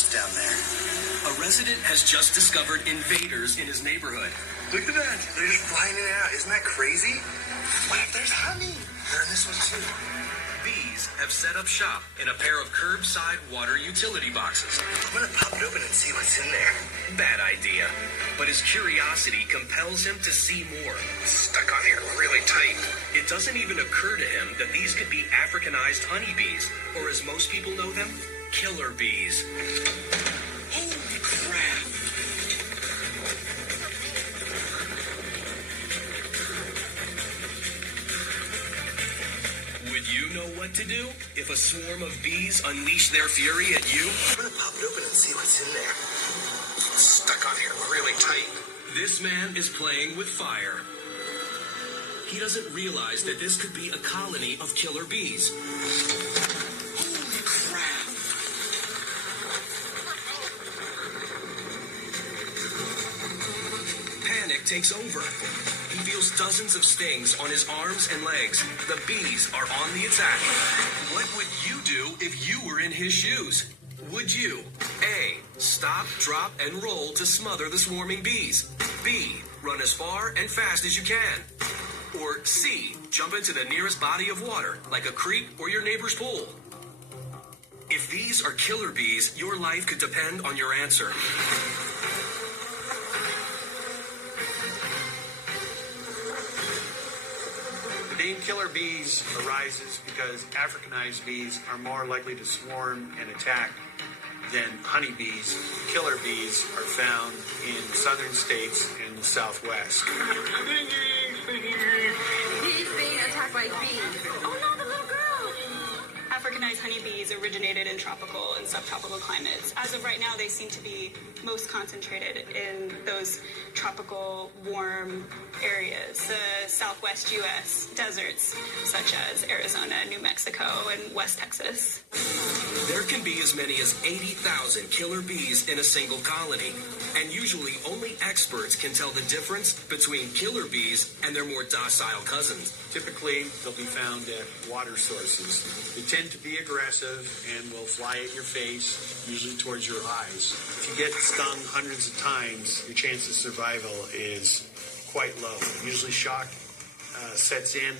nest down there. A resident has just discovered invaders in his neighborhood. Look at that. They're just flying in and out. Isn't that crazy? What if there's honey? They're in this one too. Bees have set up shop in a pair of curbside water utility boxes. I'm going to pop it open and see what's in there. Bad idea. But his curiosity compels him to see more. Stuck on here really tight. It doesn't even occur to him that these could be Africanized honeybees, or as most people know them, killer bees. Holy crap! Would you know what to do if a swarm of bees unleash their fury at you? I'm going to pop it open and see what's in there. Stuck on here really tight. This man is playing with fire. He doesn't realize that this could be a colony of killer bees. Holy crap! Panic takes over. He feels dozens of stings on his arms and legs. The bees are on the attack. What would you do if you were in his shoes? Would you A, stop, drop, and roll to smother the swarming bees? B, run as far and fast as you can? Or C, jump into the nearest body of water, like a creek or your neighbor's pool? If these are killer bees, your life could depend on your answer. The name killer bees arises because Africanized bees are more likely to swarm and attack than honeybees. Killer bees are found in southern states and the Southwest. He's being attacked by bees. Oh no, the little girl! Africanized honeybees originated in tropical and subtropical climates. As of right now, they seem to be most concentrated in those tropical, warm areas, the southwest U.S. deserts, such as Arizona, New Mexico, and West Texas. There can be as many as 80,000 killer bees in a single colony, and usually only experts can tell the difference between killer bees and their more docile cousins. Typically, they'll be found at water sources. They tend to be aggressive and will fly at your face, usually towards your eyes. If you get stung hundreds of times, your chance of survival is quite low. Usually shock sets in,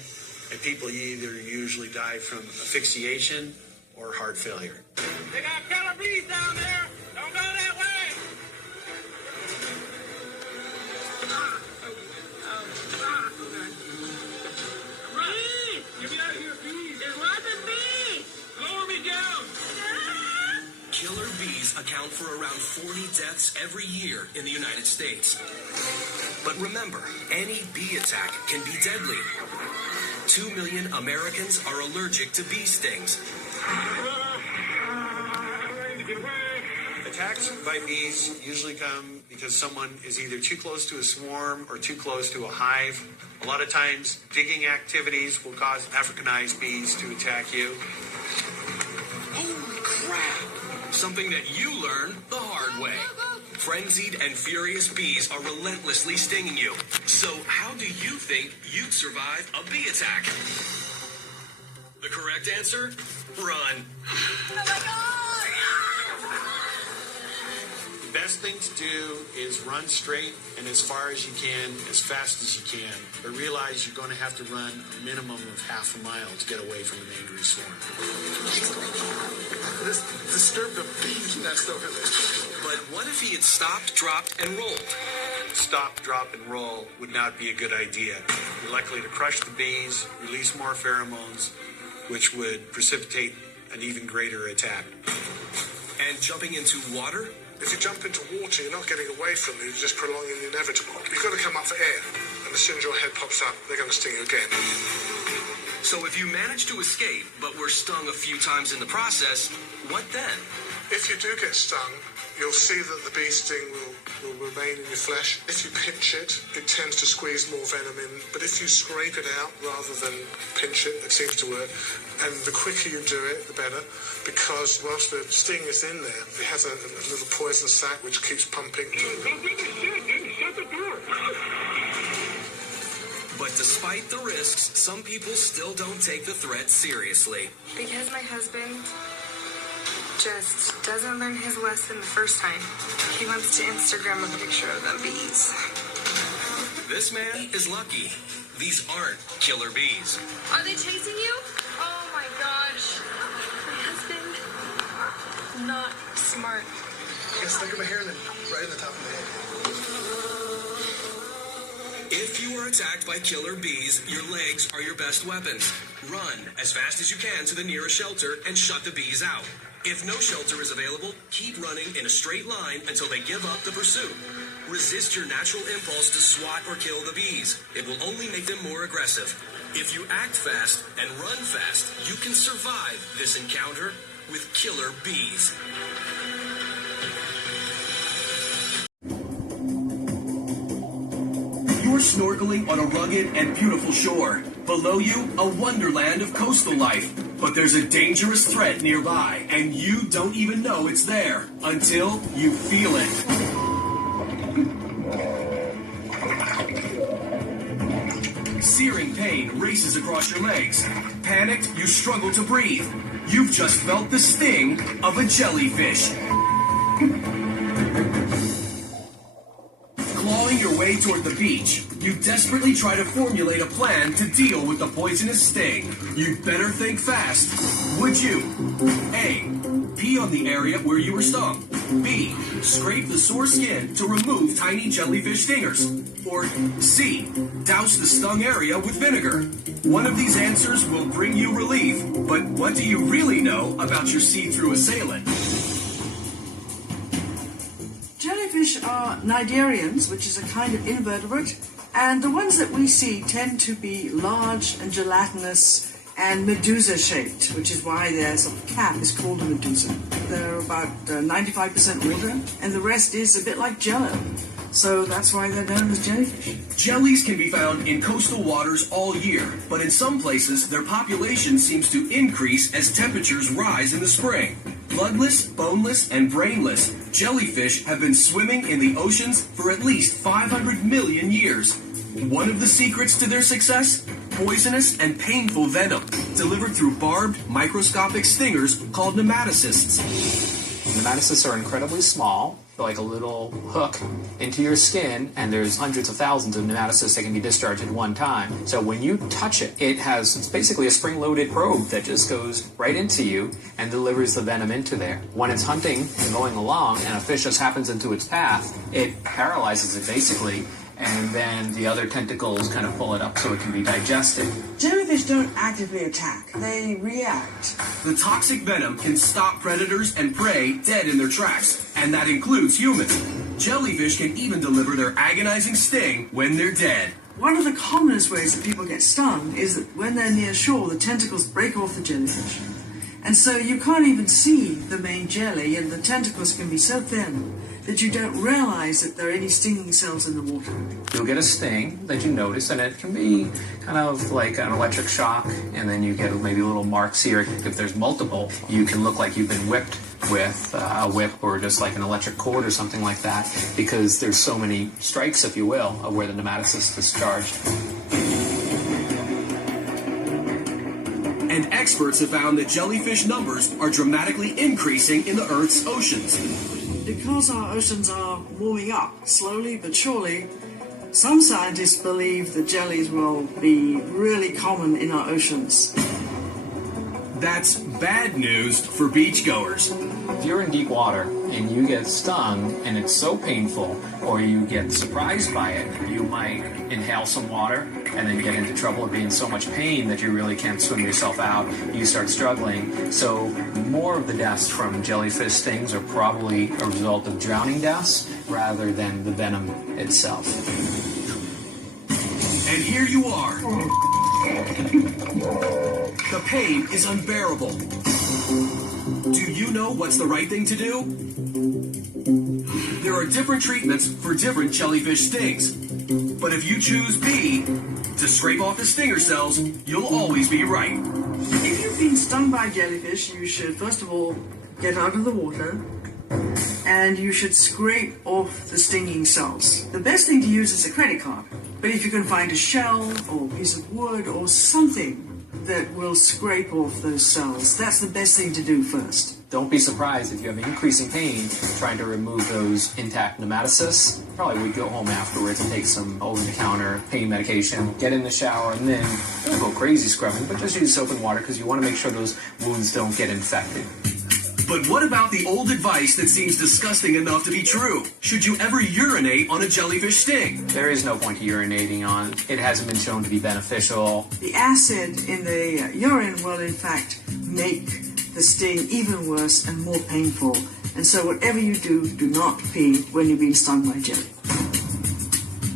and people either usually die from asphyxiation or heart failure. They got killer bees down there. Don't go that way. Bees! Get me out of here, bees. There's lots of bees. Lower me down. Killer bees account for around 40 deaths every year in the United States. But remember, any bee attack can be deadly. 2 million Americans are allergic to bee stings. Attacks by bees usually come because someone is either too close to a swarm or too close to a hive. A lot of times, digging activities will cause Africanized bees to attack you. Holy crap! Something that you learn the hard way. Frenzied and furious bees are relentlessly stinging you. So how do you think you'd survive a bee attack? The correct answer? Run. Oh my God! The best thing to do is run straight and as far as you can, as fast as you can. But realize you're going to have to run a minimum of half a mile to get away from an angry swarm. This disturbed the bee's nest over there. But what if he had stopped, dropped, and rolled? Stop, drop, and roll would not be a good idea. You're likely to crush the bees, release more pheromones, which would precipitate an even greater attack. And jumping into water? If you jump into water, you're not getting away from them, you're just prolonging the inevitable. You've got to come up for air, and as soon as your head pops up, they're going to sting you again. So if you manage to escape, but were stung a few times in the process, what then? If you do get stung, you'll see that the bee sting will remain in your flesh. If you pinch it, it tends to squeeze more venom in. But if you scrape it out rather than pinch it, it seems to work. And the quicker you do it, the better. Because whilst the sting is in there, it has a little poison sac which keeps pumping. Don't give a shit, then shut the door. But despite the risks, some people still don't take the threat seriously. Because my husband just doesn't learn his lesson the first time. He wants to Instagram a picture of the bees. This man is lucky. These aren't killer bees. Are they chasing you? Oh my gosh. My husband. Not smart. Yeah, stick my hair in right in the top of the head. If you are attacked by killer bees, your legs are your best weapons. Run as fast as you can to the nearest shelter and shut the bees out. If no shelter is available, keep running in a straight line until they give up the pursuit. Resist your natural impulse to swat or kill the bees. It will only make them more aggressive. If you act fast and run fast, you can survive this encounter with killer bees. You're snorkeling on a rugged and beautiful shore. Below you, a wonderland of coastal life. But there's a dangerous threat nearby, and you don't even know it's there until you feel it. Searing pain races across your legs. Panicked, you struggle to breathe. You've just felt the sting of a jellyfish. Clawing your way toward the beach, you desperately try to formulate a plan to deal with the poisonous sting. You'd better think fast. Would you? A. Pee on the area where you were stung. B. Scrape the sore skin to remove tiny jellyfish stingers. Or C. Douse the stung area with vinegar. One of these answers will bring you relief, but what do you really know about your see-through assailant? Jellyfish are cnidarians, which is a kind of invertebrate, and the ones that we see tend to be large and gelatinous and medusa-shaped, which is why their sort of cap is called a medusa. They're about 95% water, and the rest is a bit like jello. So that's why they're known as jellyfish. Jellies can be found in coastal waters all year, but in some places their population seems to increase as temperatures rise in the spring. Bloodless, boneless, and brainless, jellyfish have been swimming in the oceans for at least 500 million years. One of the secrets to their success? Poisonous and painful venom, delivered through barbed, microscopic stingers called nematocysts. Nematocysts are incredibly small, like a little hook into your skin, and there's hundreds of thousands of nematocysts that can be discharged at one time. So when you touch it, it's basically a spring-loaded probe that just goes right into you and delivers the venom into there. When it's hunting and going along and a fish just happens into its path, it paralyzes it basically, and then the other tentacles kind of pull it up so it can be digested. Jellyfish don't actively attack, they react. The toxic venom can stop predators and prey dead in their tracks, and that includes humans. Jellyfish can even deliver their agonizing sting when they're dead. One of the commonest ways that people get stung is that when they're near shore, the tentacles break off the jellyfish. And so you can't even see the main jelly, and the tentacles can be so thin that you don't realize that there are any stinging cells in the water. You'll get a sting that you notice, and it can be kind of like an electric shock, and then you get maybe little marks here. If there's multiple, you can look like you've been whipped with a whip or just like an electric cord or something like that, because there's so many strikes, if you will, of where the nematocyst is charged. And experts have found that jellyfish numbers are dramatically increasing in the Earth's oceans. Because our oceans are warming up, slowly but surely, some scientists believe that jellies will be really common in our oceans. That's bad news for beachgoers. If you're in deep water and you get stung and it's so painful, or you get surprised by it, you might inhale some water and then get into trouble of being so much pain that you really can't swim yourself out. You start struggling. So more of the deaths from jellyfish stings are probably a result of drowning deaths rather than the venom itself. And here you are. The pain is unbearable. Do you know what's the right thing to do? There are different treatments for different jellyfish stings. But if you choose B, to scrape off the stinger cells, you'll always be right. If you've been stung by jellyfish, you should first of all get out of the water, and you should scrape off the stinging cells. The best thing to use is a credit card. But if you can find a shell or a piece of wood or something that will scrape off those cells. That's the best thing to do first. Don't be surprised if you have increasing pain trying to remove those intact nematocysts. Probably would go home afterwards and take some over-the-counter pain medication, get in the shower, and then don't go crazy scrubbing, but just use soap and water because you want to make sure those wounds don't get infected. But what about the old advice that seems disgusting enough to be true? Should you ever urinate on a jellyfish sting? There is no point to urinating on. It hasn't been shown to be beneficial. The acid in the urine will, in fact, make the sting even worse and more painful. And so whatever you do, do not pee when you're being stung by jelly.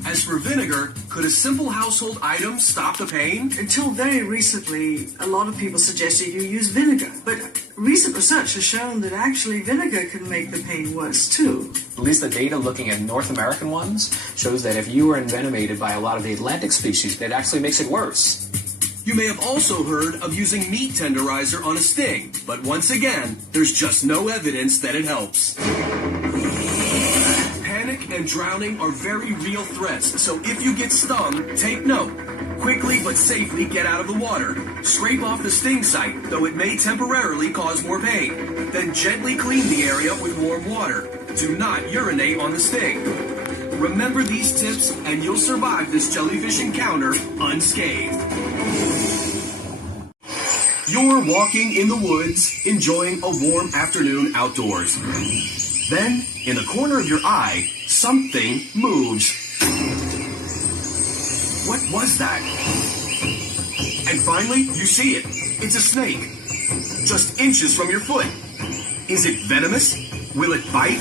As for vinegar, could a simple household item stop the pain? Until very recently, a lot of people suggested you use vinegar. But recent research has shown that actually vinegar can make the pain worse too. At least the data looking at North American ones shows that if you were envenomated by a lot of the Atlantic species, it actually makes it worse. You may have also heard of using meat tenderizer on a sting, but once again, there's just no evidence that it helps. Panic and drowning are very real threats, so if you get stung, take note. Quickly but safely get out of the water. Scrape off the sting site, though it may temporarily cause more pain. Then gently clean the area with warm water. Do not urinate on the sting. Remember these tips and you'll survive this jellyfish encounter unscathed. You're walking in the woods, enjoying a warm afternoon outdoors. Then, in the corner of your eye, something moves. What was that? And finally, you see it. It's a snake. Just inches from your foot. Is it venomous? Will it bite?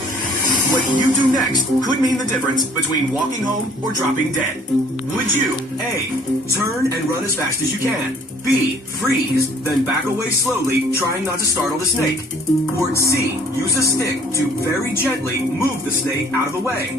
What you do next could mean the difference between walking home or dropping dead. Would you A, turn and run as fast as you can? B, freeze, then back away slowly, trying not to startle the snake? Or C, use a stick to very gently move the snake out of the way?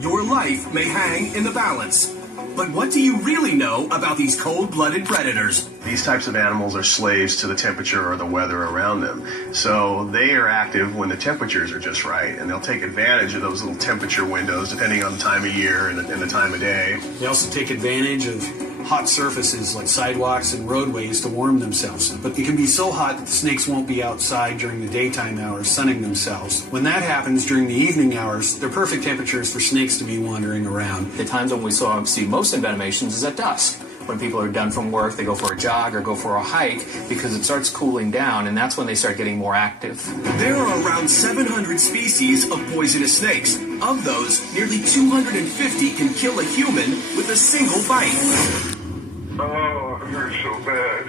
Your life may hang in the balance. But what do you really know about these cold-blooded predators? These types of animals are slaves to the temperature or the weather around them. So they are active when the temperatures are just right, and they'll take advantage of those little temperature windows depending on the time of year and the time of day. They also take advantage of hot surfaces like sidewalks and roadways to warm themselves. But they can be so hot that the snakes won't be outside during the daytime hours sunning themselves. When that happens during the evening hours, they're perfect temperatures for snakes to be wandering around. The times when we see most envenomations is at dusk. When people are done from work, they go for a jog or go for a hike because it starts cooling down, and that's when they start getting more active. There are around 700 species of poisonous snakes. Of those, nearly 250 can kill a human with a single bite. Oh, it hurts so bad.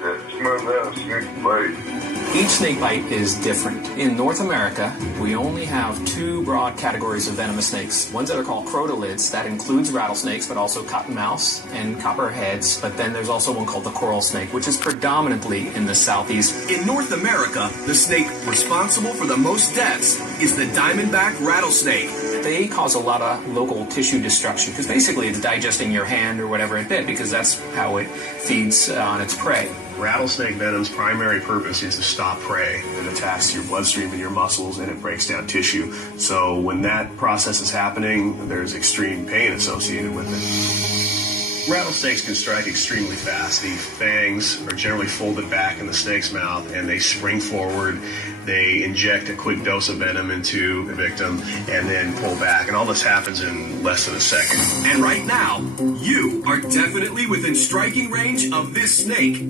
That's my last snake bite. Each snake bite is different. In North America, we only have two broad categories of venomous snakes. Ones that are called crotalids, that includes rattlesnakes, but also cottonmouths and copperheads. But then there's also one called the coral snake, which is predominantly in the southeast. In North America, the snake responsible for the most deaths is the diamondback rattlesnake. They cause a lot of local tissue destruction because basically it's digesting your hand or whatever it bit because that's how it feeds on its prey. Rattlesnake venom's primary purpose is to stop prey. It attacks your bloodstream and your muscles, and it breaks down tissue. So when that process is happening, there's extreme pain associated with it. Rattlesnakes can strike extremely fast. The fangs are generally folded back in the snake's mouth, and they spring forward. They inject a quick dose of venom into the victim and then pull back. And all this happens in less than a second. And right now, you are definitely within striking range of this snake.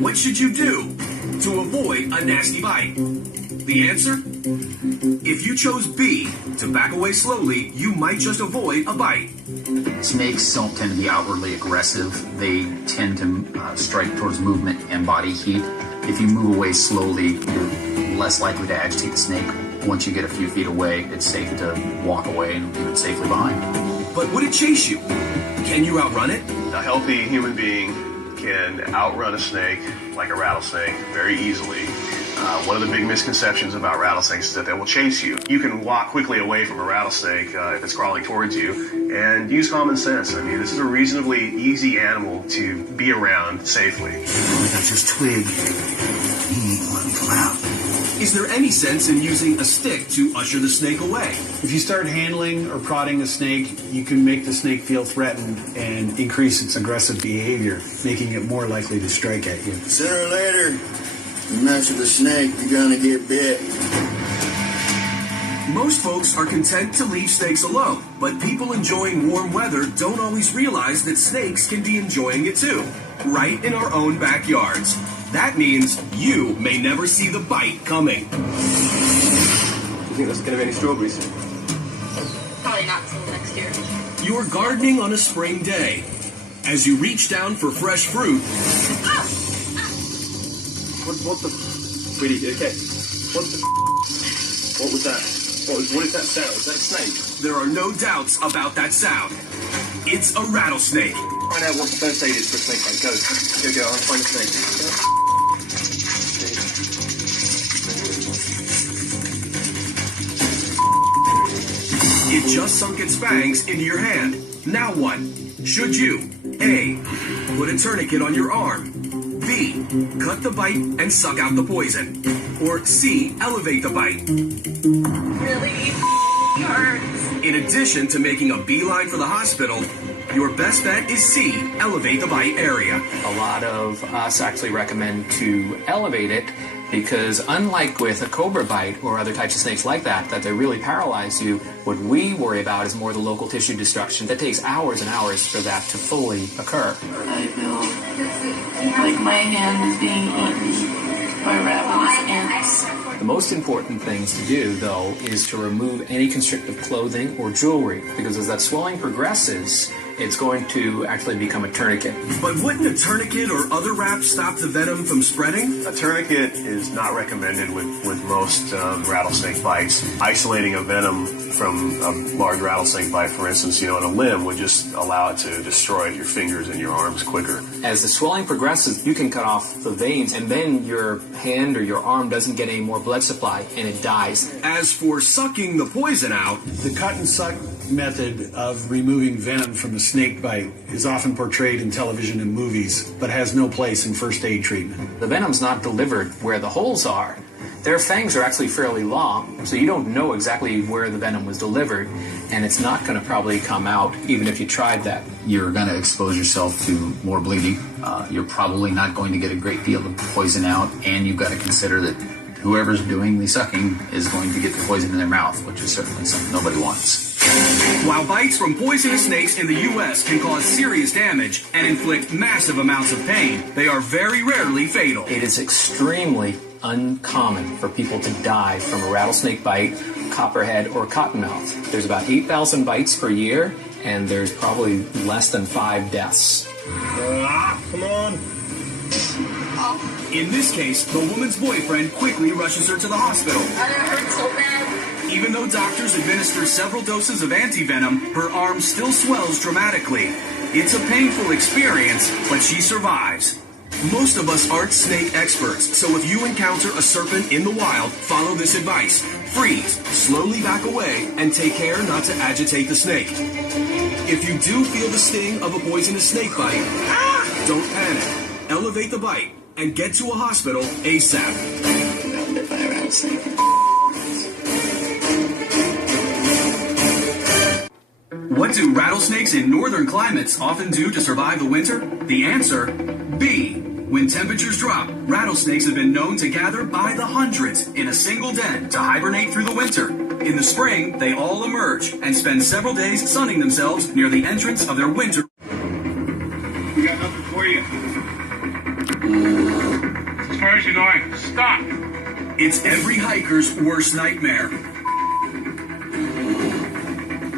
What should you do to avoid a nasty bite? The answer? If you chose B, to back away slowly, you might just avoid a bite. Snakes don't tend to be outwardly aggressive. They tend to strike towards movement and body heat. If you move away slowly, you're less likely to agitate the snake. Once you get a few feet away, it's safe to walk away and leave it safely behind. But would it chase you? Can you outrun it? A healthy human being can outrun a snake, like a rattlesnake, very easily. One of the big misconceptions about rattlesnakes is that they will chase you. You can walk quickly away from a rattlesnake if it's crawling towards you, and use common sense. I mean, this is a reasonably easy animal to be around safely. That's just twig. He ain't letting come out. Is there any sense in using a stick to usher the snake away? If you start handling or prodding a snake, you can make the snake feel threatened and increase its aggressive behavior, making it more likely to strike at you. Sooner or later, you mess with the snake, you're gonna get bit. Most folks are content to leave snakes alone, but people enjoying warm weather don't always realize that snakes can be enjoying it too, right in our own backyards. That means you may never see the bite coming. Do you think there's going to be any strawberries? Probably not till next year. You're gardening on a spring day. As you reach down for fresh fruit, What the? Sweetie, okay. What was that? What is that sound? Is that a snake? there are no doubts about that sound. It's a rattlesnake. Find out what the first aid is for a snake bite. Go, I'll find a snake. It just sunk its fangs into your hand. Now what? Should you A. Put a tourniquet on your arm, B. Cut the bite and suck out the poison, or C. Elevate the bite? Really hurts. In addition to making a beeline for the hospital, your best bet is C. Elevate the bite area. A lot of us actually recommend to elevate it because unlike with a cobra bite or other types of snakes like that they really paralyze you, what we worry about is more the local tissue destruction. That takes hours and hours for that to fully occur. I feel like my hand is being eaten by rattles and The most important things to do, though, is to remove any constrictive clothing or jewelry, because as that swelling progresses, it's going to actually become a tourniquet. But wouldn't a tourniquet or other wrap stop the venom from spreading? A tourniquet is not recommended with most rattlesnake bites. Isolating a venom from a large rattlesnake bite, for instance, in a limb would just allow it to destroy your fingers and your arms quicker. As the swelling progresses, you can cut off the veins, and then your hand or your arm doesn't get any more blood supply, and it dies. As for sucking the poison out, the cut and suck method of removing venom from a snake bite is often portrayed in television and movies, but has no place in first aid treatment. The venom's not delivered where the holes are. Their fangs are actually fairly long, so you don't know exactly where the venom was delivered, and it's not going to probably come out even if you tried that. You're going to expose yourself to more bleeding. You're probably not going to get a great deal of poison out, and you've got to consider that whoever's doing the sucking is going to get the poison in their mouth, which is certainly something nobody wants. While bites from poisonous snakes in the U.S. can cause serious damage and inflict massive amounts of pain, they are very rarely fatal. It is extremely uncommon for people to die from a rattlesnake bite, copperhead, or cottonmouth. There's about 8,000 bites per year, and there's probably less than 5 deaths. Come on. In this case, the woman's boyfriend quickly rushes her to the hospital. That hurt so bad. Even though doctors administer several doses of antivenom, her arm still swells dramatically. It's a painful experience, but she survives. Most of us aren't snake experts, so if you encounter a serpent in the wild, follow this advice. Freeze, slowly back away, and take care not to agitate the snake. If you do feel the sting of a poisonous snake bite, don't panic. Elevate the bite and get to a hospital ASAP. got bit by a rattlesnake. What do rattlesnakes in northern climates often do to survive the winter? The answer, B. When temperatures drop, rattlesnakes have been known to gather by the hundreds in a single den to hibernate through the winter. In the spring, they all emerge and spend several days sunning themselves near the entrance of their winter. We got nothing for you. As far as you know, stop. It's every hiker's worst nightmare.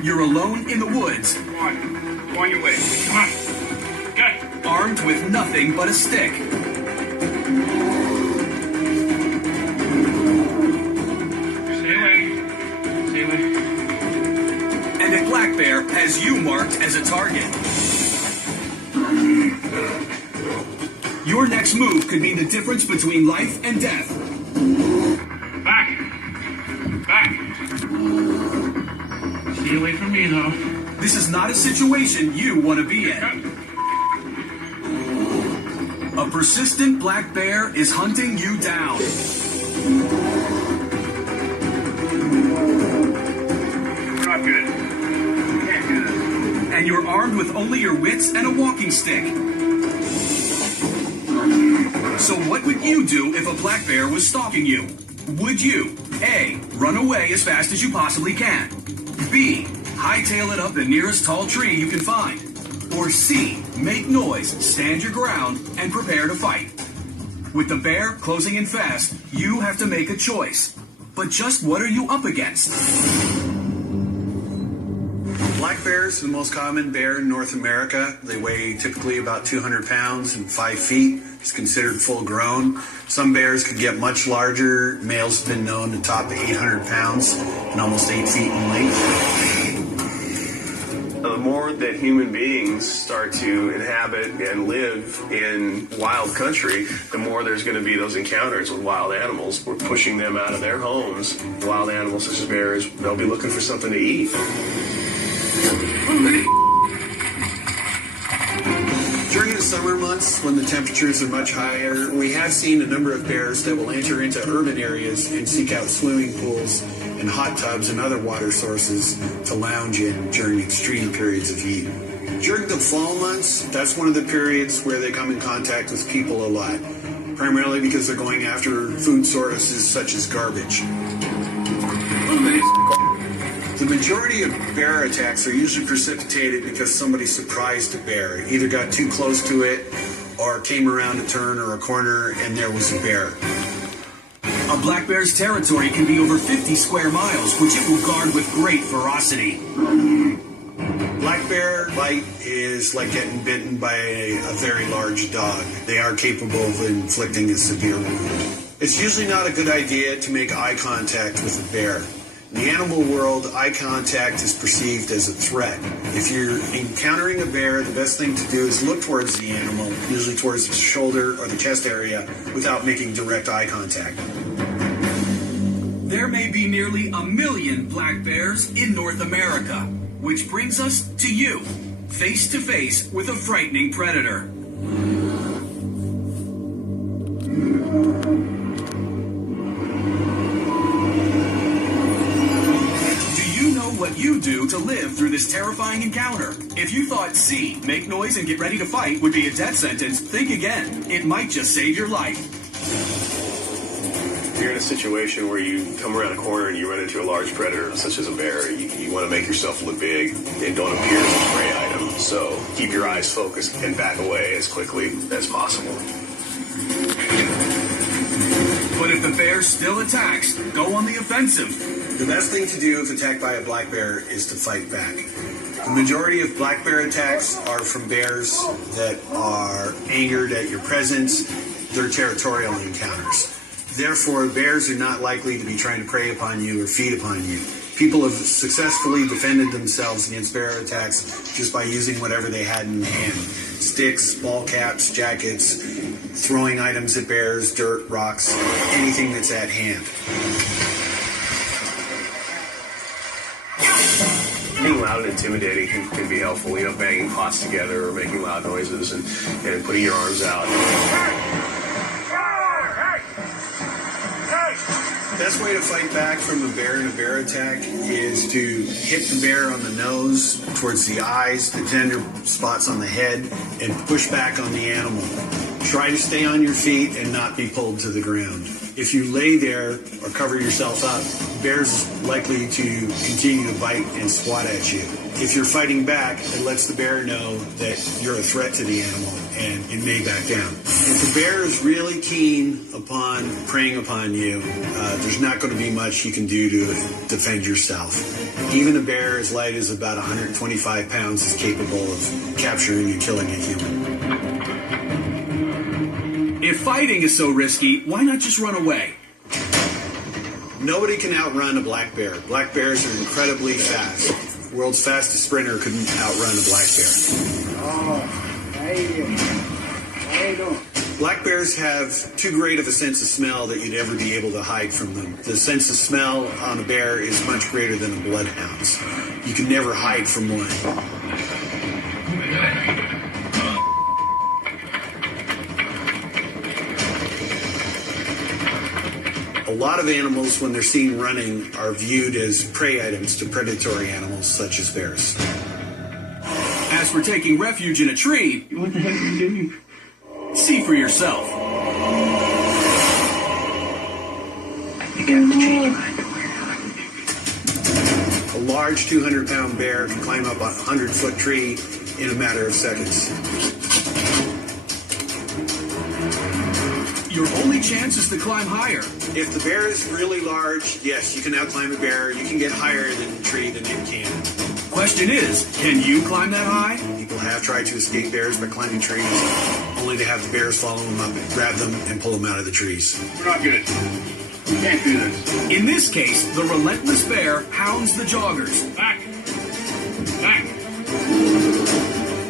You're alone in the woods. Come on. Go on your way. Come on. Get. Armed with nothing but a stick. Stay away. Stay away. And a black bear has you marked as a target. Your next move could mean the difference between life and death. Back. Stay away from me, though. This is not a situation you want to be in. A persistent black bear is hunting you down. We're not good. We can't do this. And you're armed with only your wits and a walking stick. So what would you do if a black bear was stalking you? Would you A, run away as fast as you possibly can? B, hightail it up the nearest tall tree you can find? Or C, make noise, stand your ground, and prepare to fight? With the bear closing in fast, you have to make a choice. But just what are you up against? Black bears are the most common bear in North America. They weigh typically about 200 pounds and 5 feet. It's considered full grown. Some bears could get much larger. Males have been known to top 800 pounds and almost 8 feet in length. The more that human beings start to inhabit and live in wild country, the more there's going to be those encounters with wild animals. We're pushing them out of their homes. Wild animals such as bears, they'll be looking for something to eat. During the summer months, when the temperatures are much higher, we have seen a number of bears that will enter into urban areas and seek out swimming pools and hot tubs and other water sources to lounge in during extreme periods of heat. During the fall months, that's one of the periods where they come in contact with people a lot, primarily because they're going after food sources such as garbage. The majority of bear attacks are usually precipitated because somebody surprised a bear, either got too close to it or came around a turn or a corner and there was a bear. A black bear's territory can be over 50 square miles, which it will guard with great ferocity. Black bear bite is like getting bitten by a very large dog. They are capable of inflicting a severe wound. It's usually not a good idea to make eye contact with a bear. In the animal world, eye contact is perceived as a threat. If you're encountering a bear, the best thing to do is look towards the animal, usually towards the shoulder or the chest area, without making direct eye contact. There may be nearly 1 million black bears in North America, which brings us to you, face to face with a frightening predator. What you do to live through this terrifying encounter. If you thought C, make noise and get ready to fight, would be a death sentence, think again. It might just save your life. If you're in a situation where you come around a corner and you run into a large predator, such as a bear, you want to make yourself look big and don't appear as a prey item. So keep your eyes focused and back away as quickly as possible. But if the bear still attacks, go on the offensive. The best thing to do if attacked by a black bear is to fight back. The majority of black bear attacks are from bears that are angered at your presence. They're territorial encounters. Therefore, bears are not likely to be trying to prey upon you or feed upon you. People have successfully defended themselves against bear attacks just by using whatever they had in hand. Sticks, ball caps, jackets, throwing items at bears, dirt, rocks, anything that's at hand. Being loud and intimidating can be helpful, banging pots together or making loud noises and putting your arms out. The best way to fight back from a bear in a bear attack is to hit the bear on the nose, towards the eyes, the tender spots on the head, and push back on the animal. Try to stay on your feet and not be pulled to the ground. If you lay there or cover yourself up, bear's likely to continue to bite and swat at you. If you're fighting back, it lets the bear know that you're a threat to the animal and it may back down. If the bear is really keen upon preying upon you, there's not going to be much you can do to defend yourself. Even a bear as light as about 125 pounds is capable of capturing and killing a human. If fighting is so risky, why not just run away? Nobody can outrun a black bear. Black bears are incredibly fast. The world's fastest sprinter couldn't outrun a black bear. Oh, how you doing? Black bears have too great of a sense of smell that you'd ever be able to hide from them. The sense of smell on a bear is much greater than a bloodhound's. You can never hide from one. A lot of animals, when they're seen running, are viewed as prey items to predatory animals such as bears. As for taking refuge in a tree, what the heck are you doing? See for yourself. A large 200-pound bear can climb up a 100-foot tree in a matter of seconds. Your only chance is to climb higher. If the bear is really large, yes, you can outclimb a bear. You can get higher than the tree than it can. Question is, can you climb that high? People have tried to escape bears by climbing trees, only to have the bears follow them up and grab them and pull them out of the trees. We're not good. We can't do this. In this case, the relentless bear hounds the joggers. Back. Back.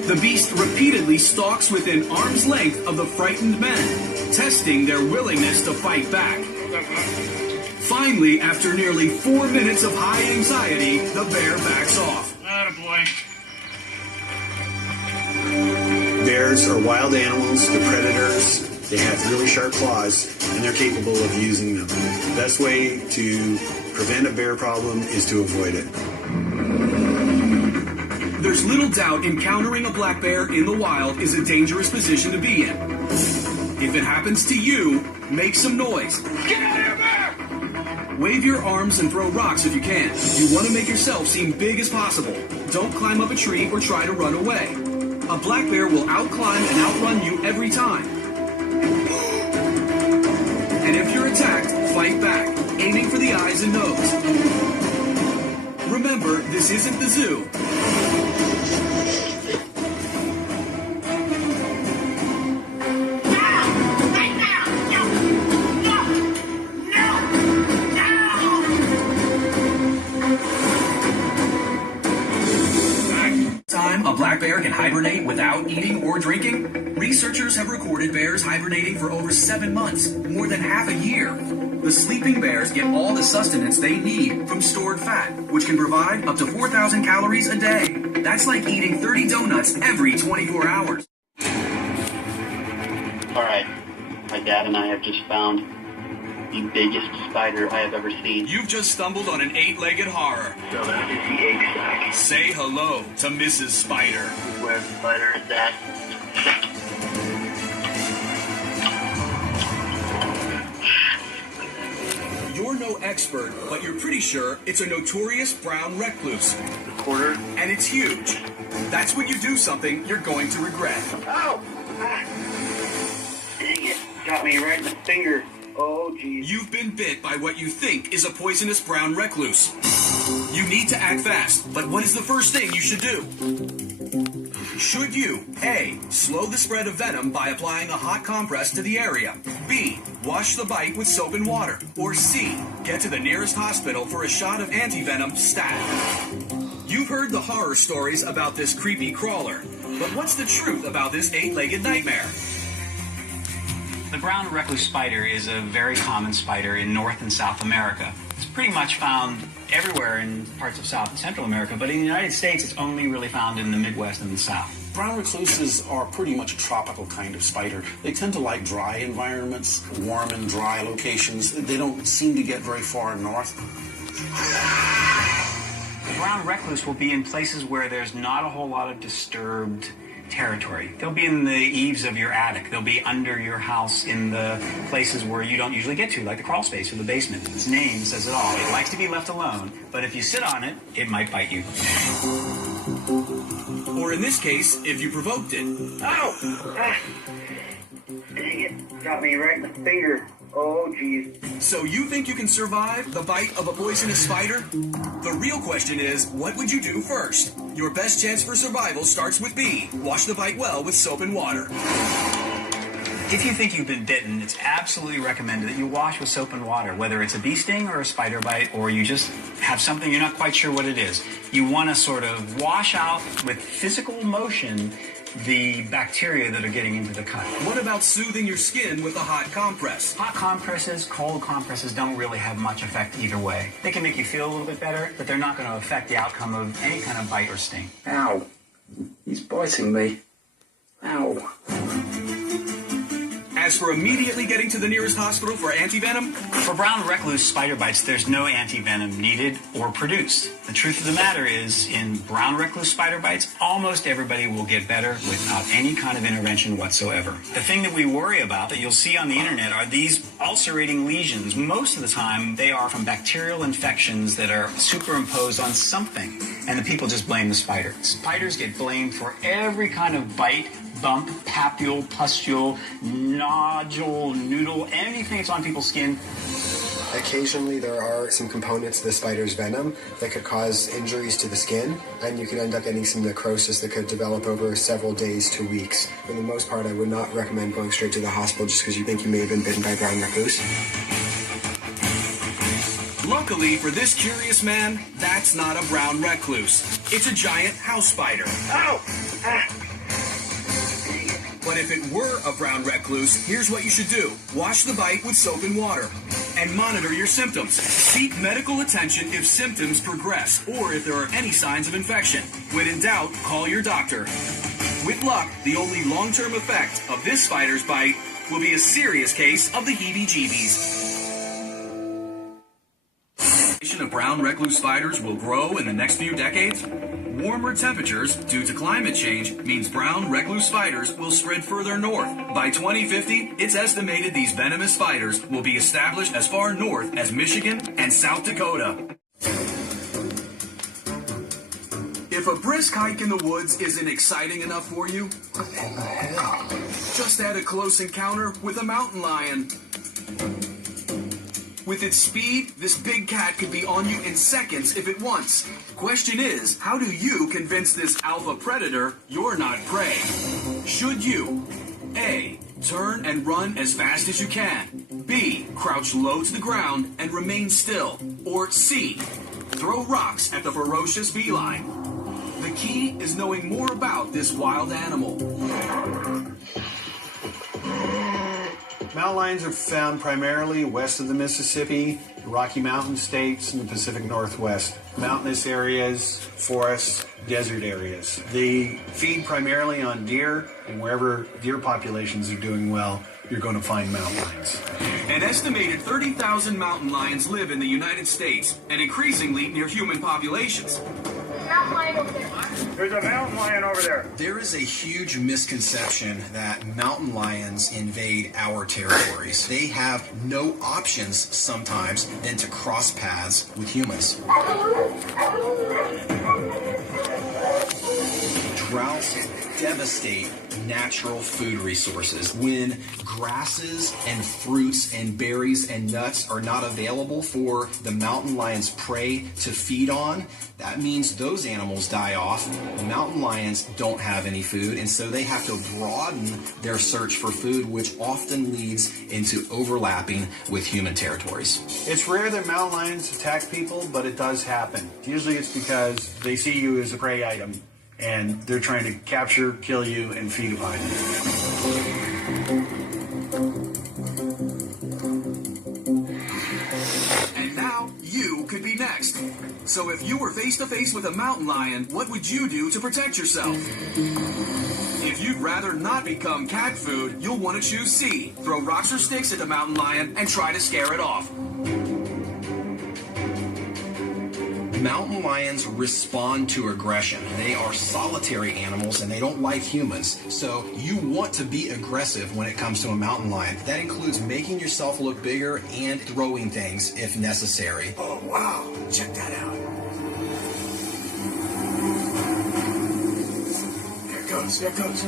The beast repeatedly stalks within arm's length of the frightened men, testing their willingness to fight back. Finally, after nearly 4 minutes of high anxiety, the bear backs off. Attaboy. Bears are wild animals, they're predators, they have really sharp claws, and they're capable of using them. The best way to prevent a bear problem is to avoid it. There's little doubt encountering a black bear in the wild is a dangerous position to be in. If it happens to you, make some noise. Get out of here, bear! Wave your arms and throw rocks if you can. You want to make yourself seem big as possible. Don't climb up a tree or try to run away. A black bear will outclimb and outrun you every time. And if you're attacked, fight back, aiming for the eyes and nose. Remember, this isn't the zoo. A black bear can hibernate without eating or drinking? Researchers have recorded bears hibernating for over 7 months, more than half a year. The sleeping bears get all the sustenance they need from stored fat, which can provide up to 4,000 calories a day. That's like eating 30 donuts every 24 hours. Alright, my dad and I have just found the biggest spider I have ever seen. You've just stumbled on an 8-legged horror. So that is the egg sack. Say hello to Mrs. Spider. Where the spider is at. You're no expert, but you're pretty sure it's a notorious brown recluse. The quarter. And it's huge. That's when you do something you're going to regret. Oh! Dang it. Got me right in the finger. Oh, geez. You've been bit by what you think is a poisonous brown recluse. You need to act fast, but what is the first thing you should do? Should you, A, slow the spread of venom by applying a hot compress to the area, B, wash the bite with soap and water, or C, get to the nearest hospital for a shot of anti-venom stat? You've heard the horror stories about this creepy crawler, but what's the truth about this 8-legged nightmare? The brown recluse spider is a very common spider in North and South America. It's pretty much found everywhere in parts of South and Central America, but in the United States it's only really found in the Midwest and the South. Brown recluses are pretty much a tropical kind of spider. They tend to like dry environments, warm and dry locations. They don't seem to get very far north. The brown recluse will be in places where there's not a whole lot of disturbed territory. They'll be in the eaves of your attic. They'll be under your house in the places where you don't usually get to, like the crawl space or the basement. Its name says it all. It likes to be left alone, but if you sit on it, it might bite you. Or in this case, if you provoked it. Ow! Dang it. Got me right in the finger. Oh, geez. So you think you can survive the bite of a poisonous spider? The real question is, what would you do first? Your best chance for survival starts with B. Wash the bite well with soap and water. If you think you've been bitten, it's absolutely recommended that you wash with soap and water, whether it's a bee sting or a spider bite, or you just have something you're not quite sure what it is. You want to sort of wash out with physical motion the bacteria that are getting into the cut. What about soothing your skin with a hot compress? Hot compresses, cold compresses don't really have much effect either way. They can make you feel a little bit better, but they're not going to affect the outcome of any kind of bite or sting. Ow. He's biting me. Ow. As for immediately getting to the nearest hospital for antivenom, for brown recluse spider bites, there's no antivenom needed or produced. The truth of the matter is, in brown recluse spider bites, almost everybody will get better without any kind of intervention whatsoever. The thing that we worry about that you'll see on the internet are these ulcerating lesions. Most of the time, they are from bacterial infections that are superimposed on something, and the people just blame the spider. Spiders get blamed for every kind of bite, bump, papule, pustule, nodule, noodle, anything that's on people's skin. Occasionally there are some components of the spider's venom that could cause injuries to the skin, and you can end up getting some necrosis that could develop over several days to weeks. For the most part, I would not recommend going straight to the hospital just because you think you may have been bitten by brown recluse. luckily for this curious man, that's not a brown recluse. It's a giant house spider. Ow! But if it were a brown recluse, here's what you should do. Wash the bite with soap and water and monitor your symptoms. Seek medical attention if symptoms progress or if there are any signs of infection. When in doubt, call your doctor. With luck, the only long-term effect of this spider's bite will be a serious case of the heebie-jeebies. The population of brown recluse spiders will grow in the next few decades. Warmer temperatures due to climate change means brown recluse spiders will spread further north. By 2050, it's estimated these venomous spiders will be established as far north as Michigan and South Dakota. If a brisk hike in the woods isn't exciting enough for you, what in the hell? Just add a close encounter with a mountain lion. With its speed, this big cat could be on you in seconds if it wants. Question is, how do you convince this alpha predator you're not prey? Should you? A. Turn and run as fast as you can. B. Crouch low to the ground and remain still. Or C. Throw rocks at the ferocious feline. The key is knowing more about this wild animal. Mountain lions are found primarily west of the Mississippi, the Rocky Mountain states, and the Pacific Northwest. Mountainous areas, forests, desert areas. They feed primarily on deer, and wherever deer populations are doing well, you're going to find mountain lions. An estimated 30,000 mountain lions live in the United States, and increasingly near human populations. Mountain lion over there. There's a mountain lion over there. There is a huge misconception that mountain lions invade our territories. They have no options sometimes than to cross paths with humans. Droughts devastate natural food resources. When grasses and fruits and berries and nuts are not available for the mountain lion's prey to feed on, that means those animals die off. The mountain lions don't have any food, and so they have to broaden their search for food, which often leads into overlapping with human territories. It's rare that mountain lions attack people, but it does happen. Usually it's because they see you as a prey item, and they're trying to capture, kill you, and feed upon you. And now, you could be next. So if you were face to face with a mountain lion, what would you do to protect yourself? If you'd rather not become cat food, you'll want to choose C. Throw rocks or sticks at the mountain lion and try to scare it off. Mountain lions respond to aggression. They are solitary animals and they don't like humans. So you want to be aggressive when it comes to a mountain lion. That includes making yourself look bigger and throwing things if necessary. Oh, wow. Check that out. Here it goes. Here it goes.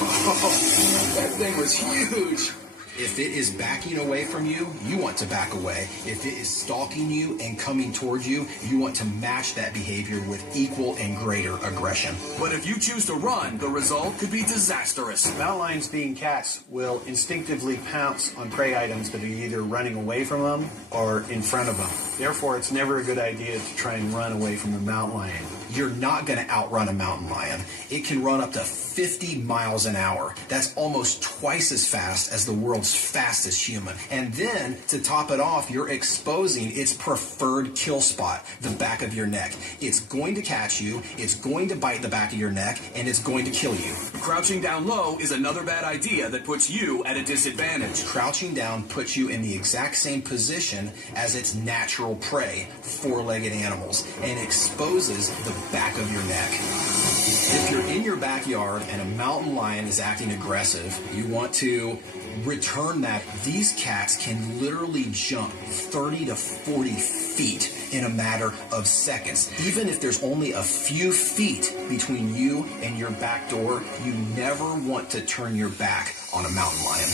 Oh, that thing was huge. If it is backing away from you, you want to back away. If it is stalking you and coming towards you, you want to match that behavior with equal and greater aggression. But if you choose to run, the result could be disastrous. Mountain lions, being cats, will instinctively pounce on prey items that are either running away from them or in front of them. Therefore, it's never a good idea to try and run away from a mountain lion. you're not going to outrun a mountain lion. It can run up to 50 miles an hour. That's almost twice as fast as the world's fastest human. And then, to top it off, you're exposing its preferred kill spot, the back of your neck. It's going to catch you, it's going to bite the back of your neck, and it's going to kill you. Crouching down low is another bad idea that puts you at a disadvantage. Crouching down puts you in the exact same position as its natural prey, four-legged animals, and exposes the back of your neck. If you're in your backyard and a mountain lion is acting aggressive, you want to return that. These cats can literally jump 30 to 40 feet in a matter of seconds. Even if there's only a few feet between you and your back door, you never want to turn your back on a mountain lion.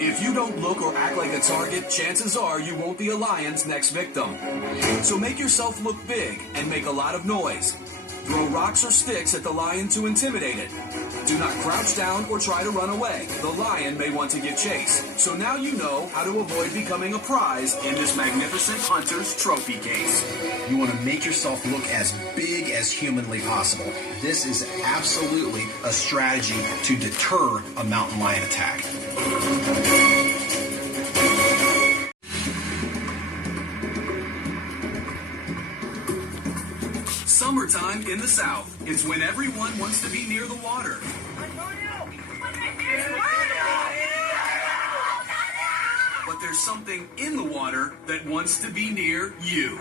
If you don't look or act like a target, chances are you won't be a lion's next victim. So make yourself look big and make a lot of noise. Throw rocks or sticks at the lion to intimidate it. Do not crouch down or try to run away. The lion may want to give chase. So now you know how to avoid becoming a prize in this magnificent hunter's trophy case. You want to make yourself look as big as humanly possible. This is absolutely a strategy to deter a mountain lion attack. Summertime in the South. It's when everyone wants to be near the water. But there's something in the water that wants to be near you.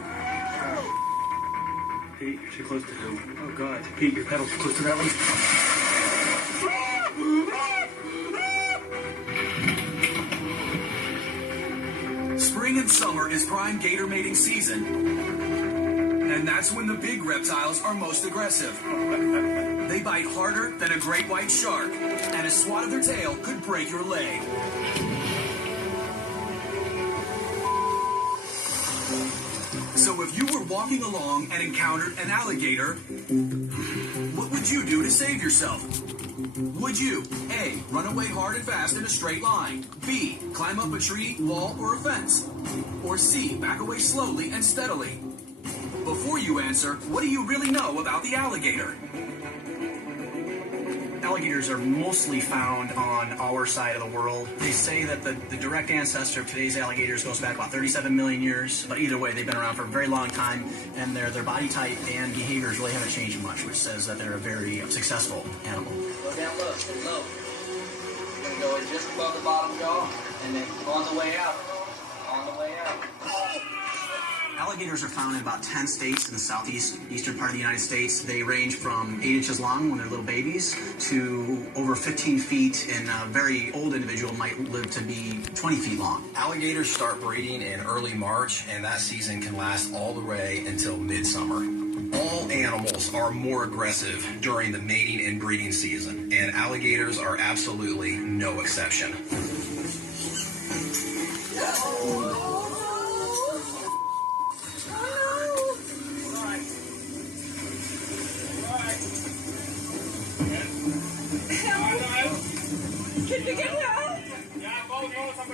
Pete, you're too close to him. Oh, God. Pete, your pedal's too close to that one. Spring and summer is prime gator mating season. And that's when the big reptiles are most aggressive. They bite harder than a great white shark, and a swat of their tail could break your leg. So if you were walking along and encountered an alligator, what would you do to save yourself? Would you A, run away hard and fast in a straight line, B, climb up a tree, wall, or a fence, or C, back away slowly and steadily? Before you answer, what do you really know about the alligator? Alligators are mostly found on our side of the world. They say that the direct ancestor of today's alligators goes back about 37 million years, but either way, they've been around for a very long time, and their body type and behaviors really haven't changed much, which says that they're a very successful animal. Go down low, stay low. You're going to go just above the bottom jaw, and then on the way out. On the way out. Alligators are found in about 10 states in the eastern part of the United States. They range from 8 inches long when they're little babies to over 15 feet, and a very old individual might live to be 20 feet long. Alligators start breeding in early March, and that season can last all the way until midsummer. All animals are more aggressive during the mating and breeding season, and alligators are absolutely no exception. Can you get help?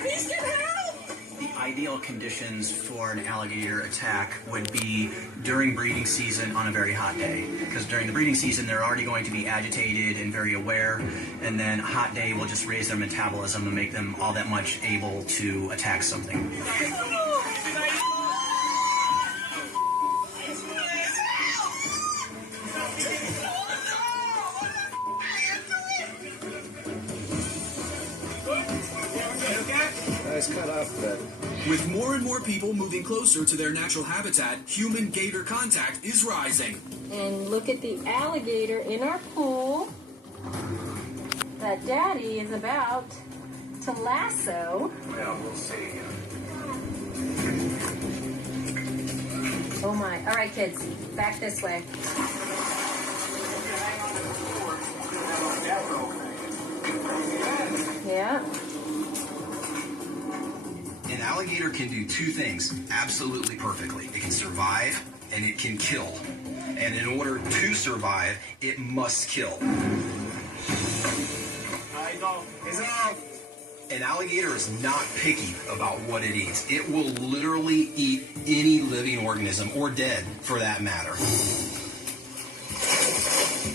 Please get help! The ideal conditions for an alligator attack would be during breeding season on a very hot day. Because during the breeding season, they're already going to be agitated and very aware, and then a hot day will just raise their metabolism and make them all that much able to attack something. Cut off that. With more and more people moving closer to their natural habitat, human-gator contact is rising. And look at the alligator in our pool that Daddy is about to lasso. Well, we'll see. Oh my. All right, kids, back this way. Yeah. An alligator can do two things absolutely perfectly. It can survive and it can kill. And in order to survive, it must kill. Eyes off. Eyes off. An alligator is not picky about what it eats. It will literally eat any living organism, or dead for that matter.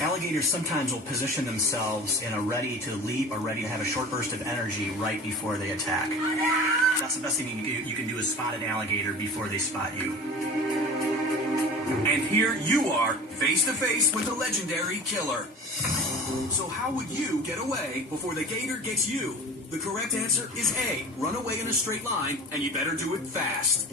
Alligators sometimes will position themselves in a ready to leap or ready to have a short burst of energy right before they attack. That's the best thing you can do is spot an alligator before they spot you. And here you are, face to face with the legendary killer. So how would you get away before the gator gets you? The correct answer is A, run away in a straight line, and you better do it fast.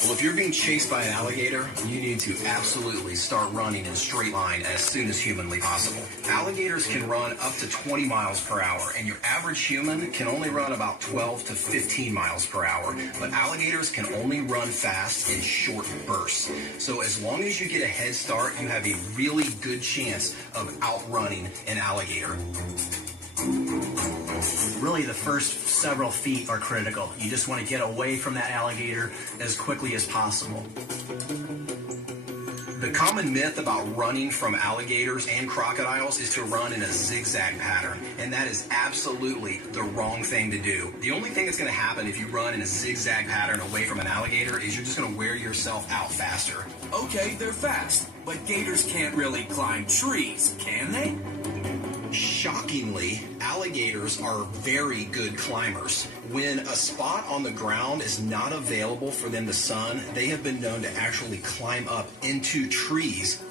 Well, if you're being chased by an alligator, you need to absolutely start running in a straight line as soon as humanly possible. Alligators can run up to 20 miles per hour, and your average human can only run about 12 to 15 miles per hour. But alligators can only run fast in short bursts. So as long as you get a head start, you have a really good chance of outrunning an alligator. Really, the first several feet are critical. You just want to get away from that alligator as quickly as possible. The common myth about running from alligators and crocodiles is to run in a zigzag pattern, and that is absolutely the wrong thing to do. The only thing that's going to happen if you run in a zigzag pattern away from an alligator is you're just going to wear yourself out faster. Okay, they're fast, but gators can't really climb trees, can they? Shockingly, alligators are very good climbers. When a spot on the ground is not available for them to sun, they have been known to actually climb up into trees.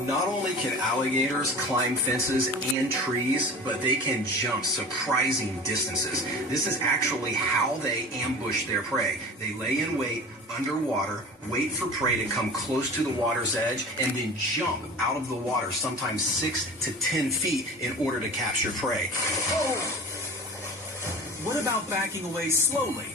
Not only can alligators climb fences and trees, but they can jump surprising distances. This is actually how they ambush their prey. They lay in wait underwater, wait for prey to come close to the water's edge, and then jump out of the water, sometimes 6 to 10 feet, in order to capture prey. Oh! What about backing away slowly?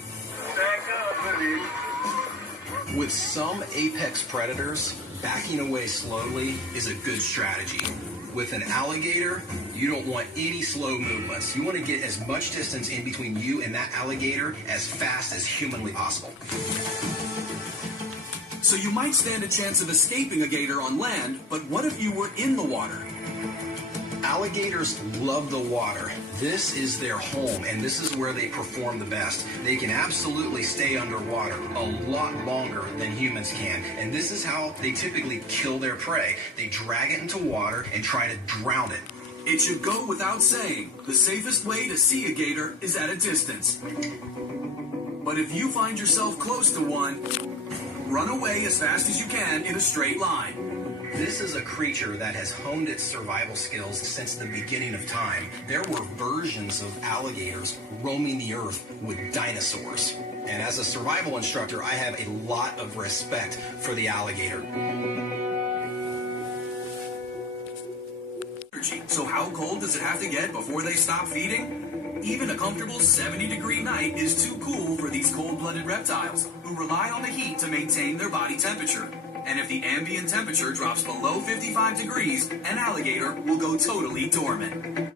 Back up, buddy. With some apex predators, backing away slowly is a good strategy. With an alligator, you don't want any slow movements. You want to get as much distance in between you and that alligator as fast as humanly possible. So you might stand a chance of escaping a gator on land, but what if you were in the water? Alligators love the water. This is their home, and this is where they perform the best. They can absolutely stay underwater a lot longer than humans can, and this is how they typically kill their prey. They drag it into water and try to drown it. It should go without saying, the safest way to see a gator is at a distance. But if you find yourself close to one, run away as fast as you can in a straight line. This is a creature that has honed its survival skills since the beginning of time. There were versions of alligators roaming the earth with dinosaurs. And as a survival instructor, I have a lot of respect for the alligator. So how cold does it have to get before they stop feeding? Even a comfortable 70-degree night is too cool for these cold-blooded reptiles, who rely on the heat to maintain their body temperature. And if the ambient temperature drops below 55 degrees, an alligator will go totally dormant.